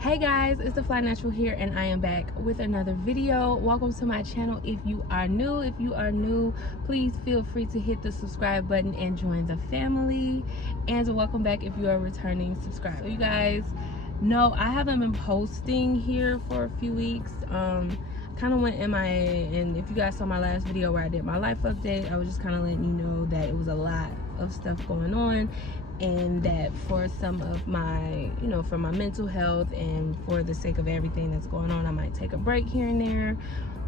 Hey guys, it's the Fly Natural here, and I am back with another video. Welcome to my channel. If you are new, please feel free to hit the subscribe button and join the family. And welcome back if you are a returning subscriber. So you guys know I haven't been posting here for a few weeks. Kind of went MIA, and if you guys saw my last video where I did my life update, I was just kind of letting you know that it was a lot of stuff going on, and that for some of my, for my mental health and for the sake of everything that's going on, I might take a break here and there.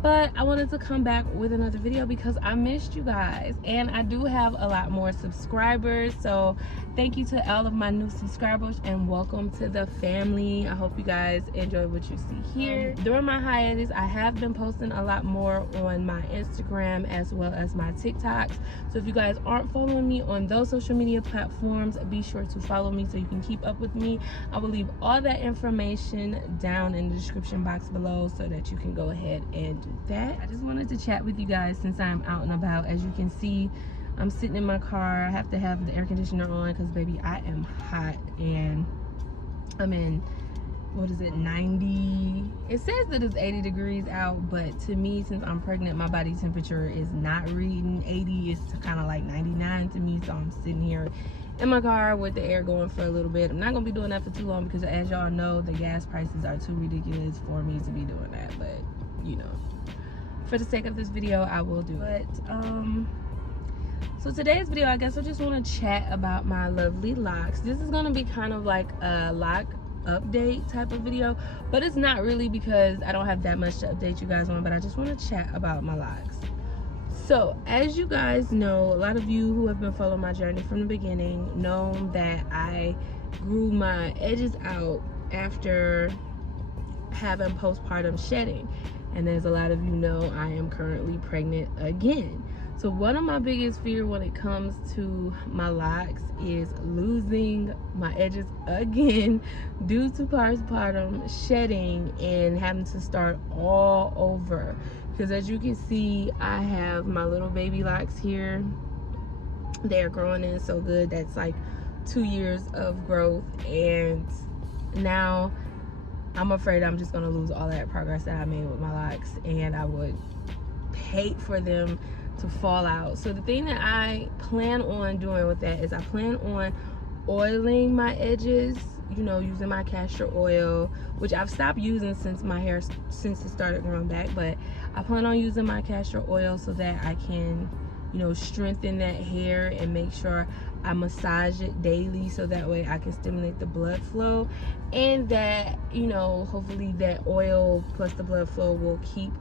But I wanted to come back with another video because I missed you guys, and I do have a lot more subscribers. So thank you to all of my new subscribers and welcome to the family. I hope you guys enjoy what you see here. During my hiatus, I have been posting a lot more on my Instagram as well as my TikToks. So if you guys aren't following me on those social media platforms, be sure to follow me so you can keep up with me. I will leave all that information down in the description box below so that you can go ahead and do that. I just wanted to chat with you guys since I'm out and about. As you can see, I'm sitting in my car. I have to have the air conditioner on because baby, I am hot, and I'm in, what is it, 90? It says that it's 80 degrees out, but to me, since I'm pregnant, my body temperature is not reading 80. It's kind of like 99 to me. So I'm sitting here in my car with the air going for a little bit. I'm not gonna be doing that for too long because, as y'all know, the gas prices are too ridiculous for me to be doing that. But for the sake of this video, I will do it. So today's video, I guess I just want to chat about my lovely locks. This is gonna be kind of like a lock update type of video, but it's not really because I don't have that much to update you guys on, but I just want to chat about my locks. So as you guys know, a lot of you who have been following my journey from the beginning know that I grew my edges out after having postpartum shedding, and as a lot of you know, I am currently pregnant again. So one of my biggest fears when it comes to my locks is losing my edges again due to postpartum shedding and having to start all over. Because as you can see, I have my little baby locks here. They're growing in so good. That's like 2 years of growth, and now I'm afraid I'm just gonna lose all that progress that I made with my locks, and I would hate for them to fall out. So the thing that I plan on doing with that is I plan on oiling my edges, using my castor oil, which I've stopped using since it started growing back, but I plan on using my castor oil so that I can strengthen that hair and make sure I massage it daily, so that way I can stimulate the blood flow, and that hopefully that oil plus the blood flow will keep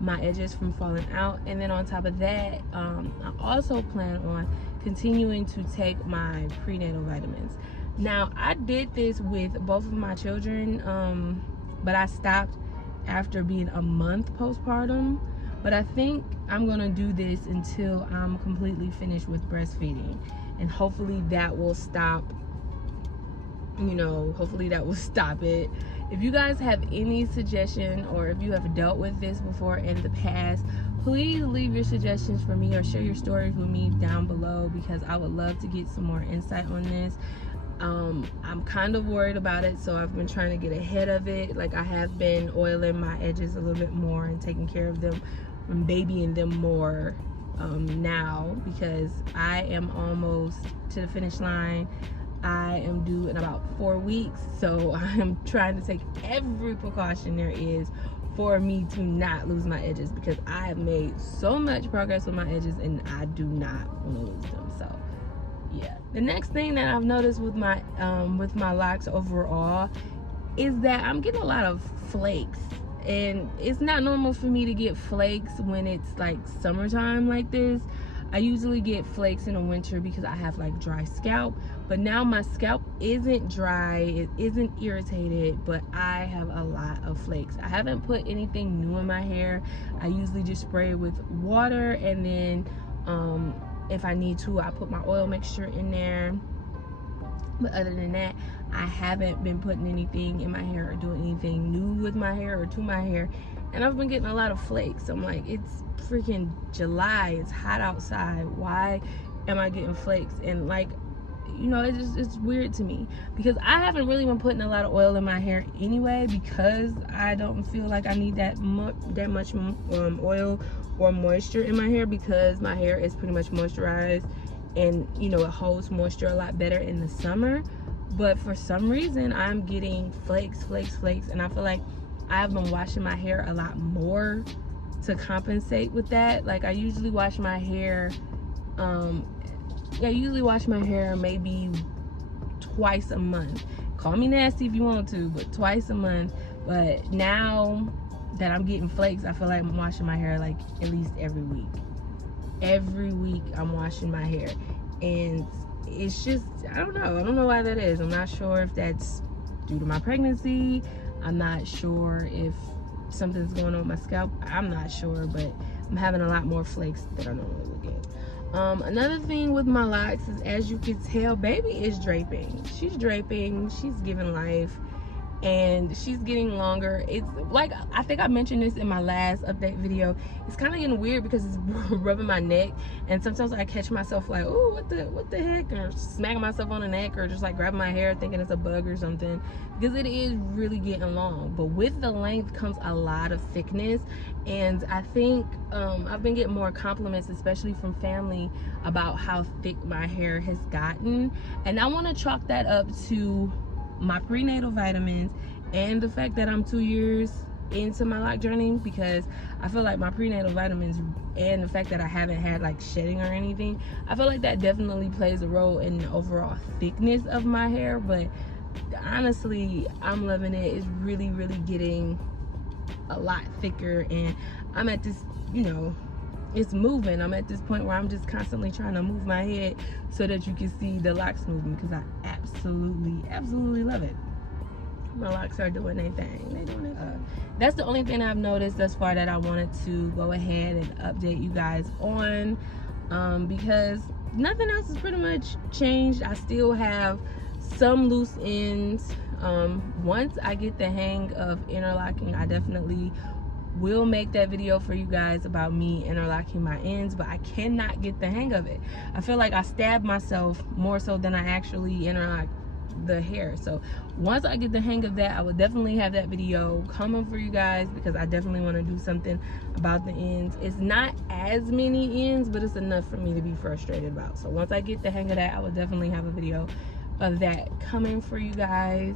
my edges from falling out. And then on top of that, I also plan on continuing to take my prenatal vitamins. Now, I did this with both of my children, but I stopped after being a month postpartum. But I think I'm gonna do this until I'm completely finished with breastfeeding, and hopefully that will stop, hopefully that will stop it. If you guys have any suggestion, or if you have dealt with this before in the past, please leave your suggestions for me or share your stories with me down below, because I would love to get some more insight on this. I'm kind of worried about it, so I've been trying to get ahead of it. Like, I have been oiling my edges a little bit more and taking care of them and babying them more now, because I am almost to the finish line. I am due in about 4 weeks, so I'm trying to take every precaution there is for me to not lose my edges, because I have made so much progress with my edges and I do not want to lose them. So yeah, the next thing that I've noticed with my locks overall is that I'm getting a lot of flakes, and it's not normal for me to get flakes when it's like summertime like this. I usually get flakes in the winter because I have like dry scalp, but now my scalp isn't dry, it isn't irritated, but I have a lot of flakes. I haven't put anything new in my hair. I usually just spray with water, and then if I need to, I put my oil mixture in there. But other than that, I haven't been putting anything in my hair or doing anything new with my hair or to my hair, and I've been getting a lot of flakes. I'm like, it's freaking July, it's hot outside, why am I getting flakes? And like, you know, it's weird to me because I haven't really been putting a lot of oil in my hair anyway, because I don't feel like I need that much oil or moisture in my hair, because my hair is pretty much moisturized, and you know, it holds moisture a lot better in the summer. But for some reason I'm getting flakes, and I feel like I've been washing my hair a lot more to compensate with that. Like I usually wash my hair maybe twice a month. Call me nasty if you want to, but twice a month. But now that I'm getting flakes, I feel like I'm washing my hair like at least every week. Every week I'm washing my hair, and it's just, I don't know why that is. I'm not sure if that's due to my pregnancy. I'm not sure if something's going on with my scalp. I'm not sure, but I'm having a lot more flakes than I normally would get. Another thing with my locks is, as you can tell, baby is draping. She's draping, she's giving life, and she's getting longer. It's like, I think I mentioned this in my last update video, it's kind of getting weird because it's rubbing my neck, and sometimes I catch myself like, oh, what the heck, or smacking myself on the neck, or just like grabbing my hair thinking it's a bug or something, because it is really getting long. But with the length comes a lot of thickness, and I think I've been getting more compliments, especially from family, about how thick my hair has gotten, and I want to chalk that up to my prenatal vitamins and the fact that I'm 2 years into my loc journey, because I feel like my prenatal vitamins and the fact that I haven't had like shedding or anything, I feel like that definitely plays a role in the overall thickness of my hair. But honestly, I'm loving it. It's really getting a lot thicker, and I'm at this, you know, it's moving. I'm at this point where I'm just constantly trying to move my head so that you can see the locks moving, because I absolutely love it. My locks are doing their thing. They doing their thing. That's the only thing I've noticed thus far that I wanted to go ahead and update you guys on, because nothing else has pretty much changed. I still have some loose ends. Once I get the hang of interlocking, I definitely will make that video for you guys about me interlocking my ends, but I cannot get the hang of it. I feel like I stabbed myself more so than I actually interlock the hair. So once I get the hang of that, I will definitely have that video coming for you guys, because I definitely want to do something about the ends. It's not as many ends, but it's enough for me to be frustrated about. So once I get the hang of that, I will definitely have a video of that coming for you guys.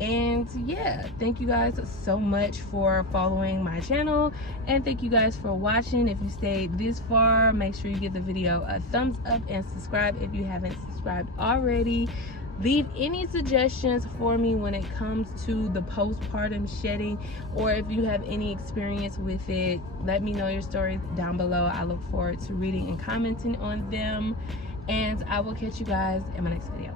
And yeah, thank you guys so much for following my channel, and thank you guys for watching. If you stayed this far, make sure you give the video a thumbs up and subscribe if you haven't subscribed already. Leave any suggestions for me when it comes to the postpartum shedding, or if you have any experience with it, let me know your stories down below. I look forward to reading and commenting on them, and I will catch you guys in my next video.